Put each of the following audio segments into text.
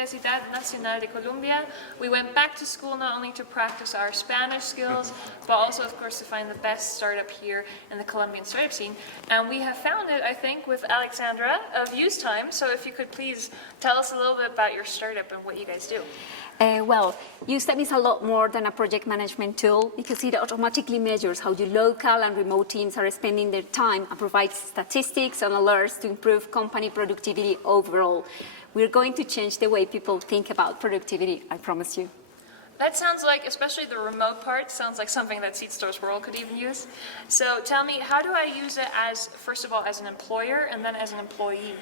Universidad Nacional de Colombia. We went back to school not only to practice our Spanish skills, but also, of course, to find the best startup here in the Colombian startup scene. And we have found it, I think, with Alexandra of Use Time. So if you could please tell us a little bit about your startup and what you guys do. Well, USTEM is a lot more than a project management tool because it automatically measures how your local and remote teams are spending their time and provides statistics and alerts to improve company productivity overall. We're going to change the way people think about productivity, I promise you. That sounds like, especially the remote part, sounds like something that Seedstars World could even use. So tell me, how do I use it as, first of all, as an employer and then as an employee?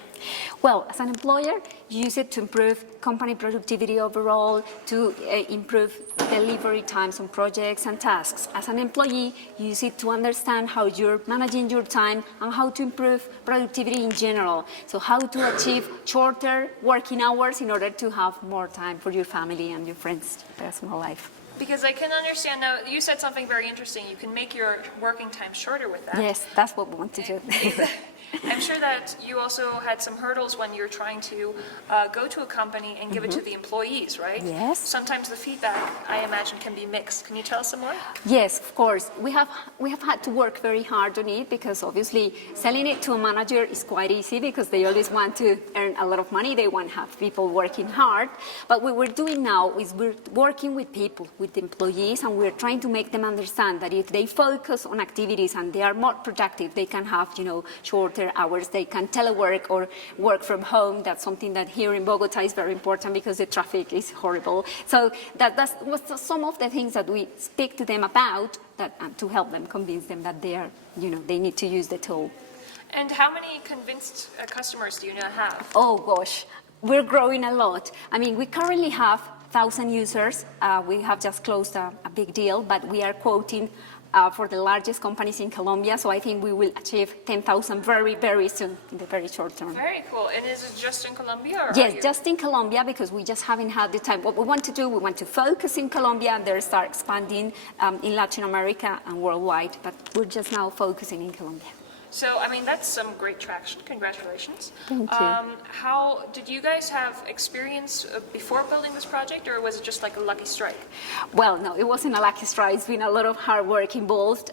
Well, as an employer, use it to improve company productivity overall, to improve delivery times on projects and tasks. As an employee, use it to understand how you're managing your time and how to improve productivity in general. So how to achieve shorter working hours in order to have more time for your family and your friends' personal life. Because I can understand now, you said something very interesting. You can make your working time shorter with that. Yes, that's what we want to do. I'm sure that you also had some hurdles when you're trying to go to a company and give it to the employees, right? Yes. Sometimes the feedback, I imagine, can be mixed. Can you tell us some more? Yes, of course. We have had to work very hard on it because obviously selling it to a manager is quite easy because they always want to earn a lot of money. They want to have people working hard. But what we're doing now is we're working with people, with employees, and we're trying to make them understand that if they focus on activities and they are more productive, they can have, shorter hours. They can telework or work from home. That's something that here in Bogota is very important because the traffic is horrible. So that's some of the things that we speak to them about to help them, convince them that they are, they need to use the tool. And how many convinced customers do you now have? Oh gosh, we're growing a lot. I mean, we currently have 1,000 users. We have just closed a big deal, but we are quoting for the largest companies in Colombia, so I think we will achieve 10,000 very, very soon, in the very short term. Very cool. And is it just in Colombia? Or yes, just in Colombia, because we just haven't had the time. What we want to do, we want to focus in Colombia and then start expanding in Latin America and worldwide, but we're just now focusing in Colombia. So, I mean, that's some great traction. Congratulations. Thank you. How did you guys have experience before building this project, or was it just like a lucky strike? Well, no, it wasn't a lucky strike. It's been a lot of hard work involved.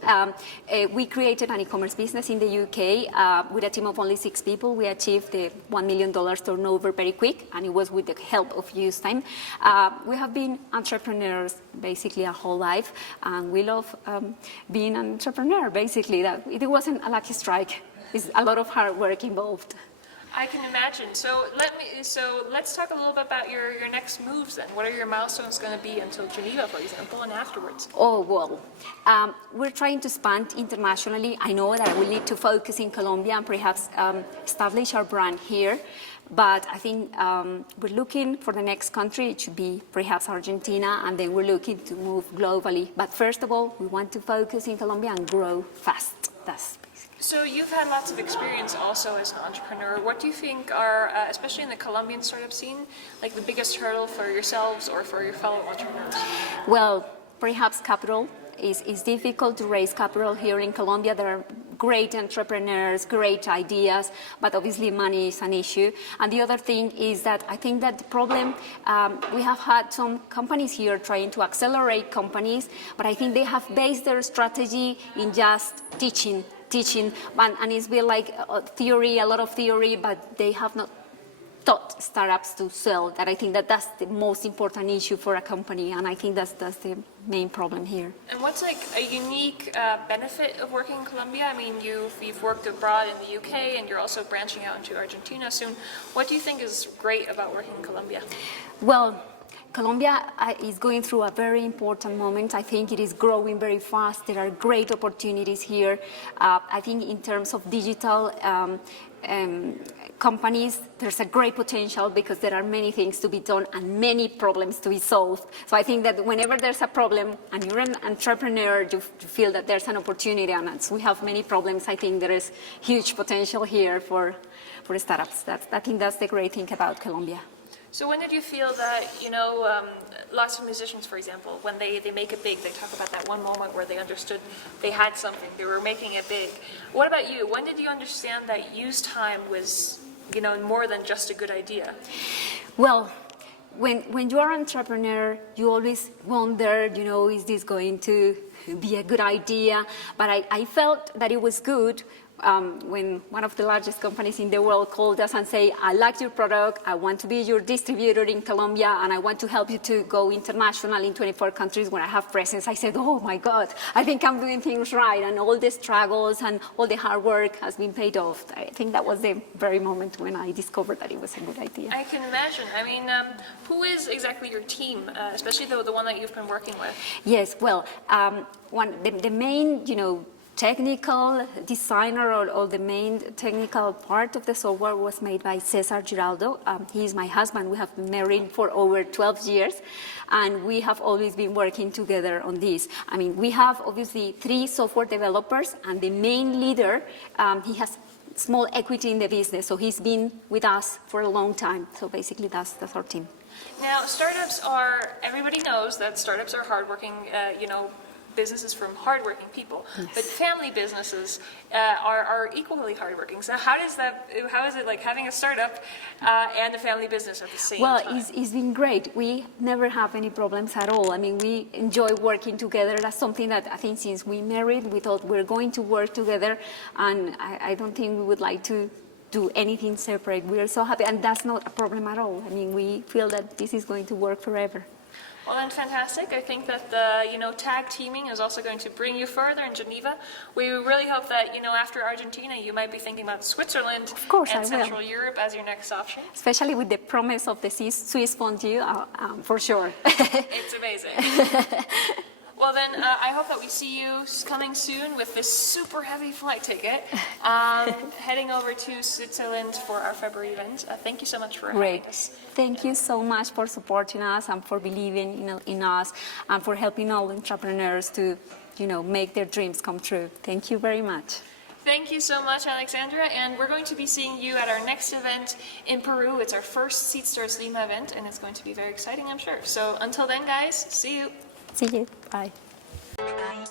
We created an e-commerce business in the UK with a team of only 6 people. We achieved the $1 million turnover very quick, and it was with the help of Use Time. We have been entrepreneurs basically our whole life, and we love being an entrepreneur, basically. That it wasn't a lucky strike. It's a lot of hard work involved. I can imagine. So let's talk a little bit about your next moves then. What are your milestones going to be until Geneva, for example, and afterwards? Oh, well, we're trying to expand internationally. I know that we need to focus in Colombia and perhaps establish our brand here. But I think we're looking for the next country. It should be perhaps Argentina, and then we're looking to move globally. But first of all, we want to focus in Colombia and grow fast. That's So you've had lots of experience also as an entrepreneur. What do you think are, especially in the Colombian startup scene, like the biggest hurdle for yourselves or for your fellow entrepreneurs? Well, perhaps capital. It's difficult to raise capital here in Colombia. There are great entrepreneurs, great ideas, but obviously money is an issue. And the other thing is that I think that the problem, we have had some companies here trying to accelerate companies, but I think they have based their strategy in just teaching, and it's been like theory, a lot of theory, but they have not taught startups to sell. That I think that's the most important issue for a company, and I think that's the main problem here. And what's like a unique benefit of working in Colombia? I mean, you've worked abroad in the UK, and you're also branching out into Argentina soon. What do you think is great about working in Colombia? Well, Colombia is going through a very important moment. I think it is growing very fast. There are great opportunities here. I think in terms of digital companies, there's a great potential because there are many things to be done and many problems to be solved. So I think that whenever there's a problem and you're an entrepreneur, you feel that there's an opportunity, and as we have many problems, I think there is huge potential here for startups. I think that's the great thing about Colombia. So when did you feel that, lots of musicians, for example, when they make it big, they talk about that one moment where they understood they had something, they were making it big. What about you? When did you understand that Use Time was, more than just a good idea? Well, when you are an entrepreneur, you always wonder, is this going to be a good idea? But I felt that it was good when one of the largest companies in the world called us and say, I like your product, I want to be your distributor in Colombia, and I want to help you to go international in 24 countries where I have presence. I said, oh my God, I think I'm doing things right, and all the struggles and all the hard work has been paid off. I think that was the very moment when I discovered that it was a good idea. I can imagine. I mean, who is exactly your team, especially the one that you've been working with? Yes, well, the main, technical designer or the main technical part of the software was made by Cesar Giraldo. He is my husband. We have been married for over 12 years, and we have always been working together on this. I mean, we have obviously 3 software developers, and the main leader, he has small equity in the business, so he's been with us for a long time. So basically, that's our team. Now, everybody knows that startups are hardworking, businesses from hardworking people, yes. But family businesses are equally hardworking. So how is it like having a startup and a family business at the same time? Well, it's been great. We never have any problems at all. I mean, we enjoy working together. That's something that I think since we married, we thought we're going to work together, and I don't think we would like to do anything separate. We are so happy, and that's not a problem at all. I mean, we feel that this is going to work forever. Well, then, fantastic. I think that the tag teaming is also going to bring you further in Geneva. We really hope that after Argentina, you might be thinking about Switzerland and Central Europe as your next option. Especially with the promise of the Swiss fondue, for sure. It's amazing. Well, then, I hope that we see you coming soon with this super heavy flight ticket, heading over to Switzerland for our February event. Thank you so much for having us. Thank you so much for supporting us and for believing in us and for helping all entrepreneurs to, make their dreams come true. Thank you very much. Thank you so much, Alexandra, and we're going to be seeing you at our next event in Peru. It's our first Seedstars Lima event, and it's going to be very exciting, I'm sure. So until then, guys, see you. See you. Bye. Bye.